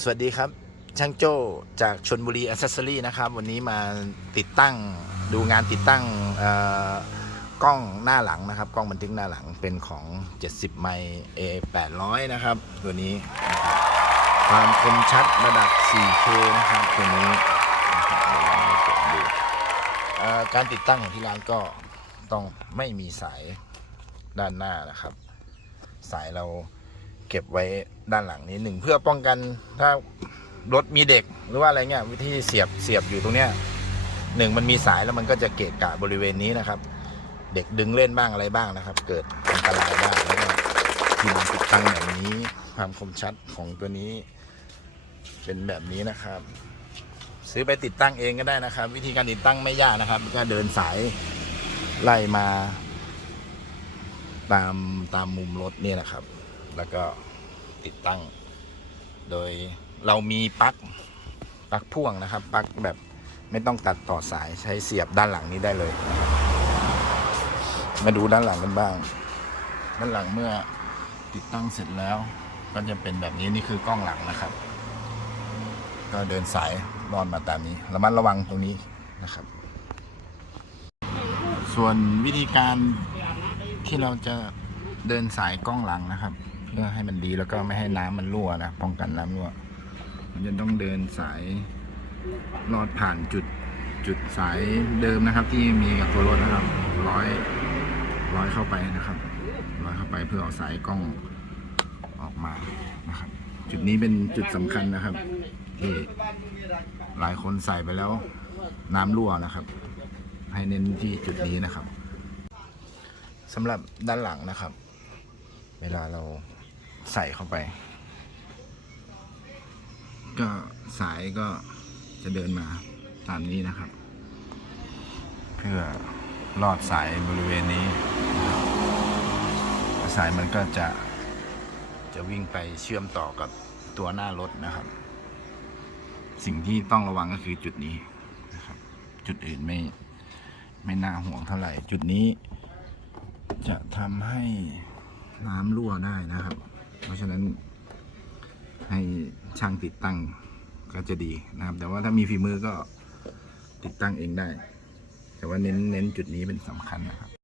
สวัสดีครับ ช่างโจ้จากชนบุรีอ c เซสซอรี่นะครับ วันนี้มาติดตั้งดูงานติดตั้งกล้องหน้าหลังนะครับ กล้องบันทึกหน้าหลังเป็นของ 70 ไมล์ A 800นะครับ ตัวนี้ ความคมชัดระดับ 4K นะครับ ตัวนี้นะครับเดี๋ยวลองให้ผมดูเอ่อการติดตั้งของที่ร้านก็ต้องไม่มีสายด้านหน้านะครับ สายเรา เก็บไว้ด้านหลังนี้หนึ่งเพื่อป้องกันถ้ารถมีเด็กหรือว่าอะไรเงี้ยวิธีเสียบเสียบอยู่ตรงเนี้ยหนึ่งมันมีสายแล้วมันก็จะเกะกะบริเวณนี้นะครับ เด็กดึงเล่นบ้างอะไรบ้างนะครับ เกิดอันตรายได้แล้วก็ที่มันติดตั้งแบบนี้ความคมชัดของตัวนี้ เป็นแบบนี้นะครับ ซื้อไปติดตั้งเองก็ได้นะครับ วิธีการติดตั้งไม่ยากนะครับก็เดินสายไล่มา ตามตามมุมรถเนี่ยนะครับ แล้วก็ติดตั้ง โดยเรามีปลั๊กปลั๊กพ่วงนะครับปลั๊กแบบไม่ต้องตัดต่อสายใช้เสียบด้านหลังนี้ได้เลย มาดูด้านหลังกันบ้าง ด้านหลังเมื่อติดตั้งเสร็จแล้ว ก็จะเป็นแบบนี้นี่คือกล้องหลังนะครับ ก็เดินสายรอนมาตามนี้ระมัดระวังตรงนี้นะครับ ส่วนวิธีการที่เราจะเดินสายกล้องหลังนะครับ เพื่อให้มันดีแล้วก็ไม่ให้น้ำมันรั่วนะป้องกันน้ำรั่ว มันจะต้องเดินสายลอดผ่านจุดจุดสายเดิมนะครับ ที่มีกับตัวรถนะครับร้อยร้อยเข้าไปนะครับร้อยเข้าไปเพื่อเอาสายกล้องออกมานะครับ จุดนี้เป็นจุดสำคัญนะครับที่หลายคนใส่ไปแล้วน้ำรั่วนะครับ ให้เน้นที่จุดนี้นะครับสำหรับด้านหลังนะครับ เวลาเราใส่เข้าไป ก็สายก็จะเดินมาตามนี้นะครับ เพื่อลอดสายบริเวณนี้ สายมันก็จะจะวิ่งไปเชื่อมต่อกับตัวหน้ารถนะครับ สิ่งที่ต้องระวังก็คือจุดนี้นะครับ จุดอื่นไม่ไม่น่าห่วงเท่าไหร่ จุดนี้จะทำให้ น้ำรั่วได้นะครับ เพราะฉะนั้นให้ช่างติดตั้งก็จะดีนะครับ แต่ว่าถ้ามีฝีมือก็ติดตั้งเองได้ แต่ว่าเน้นเน้นจุดนี้เป็นสำคัญนะครับ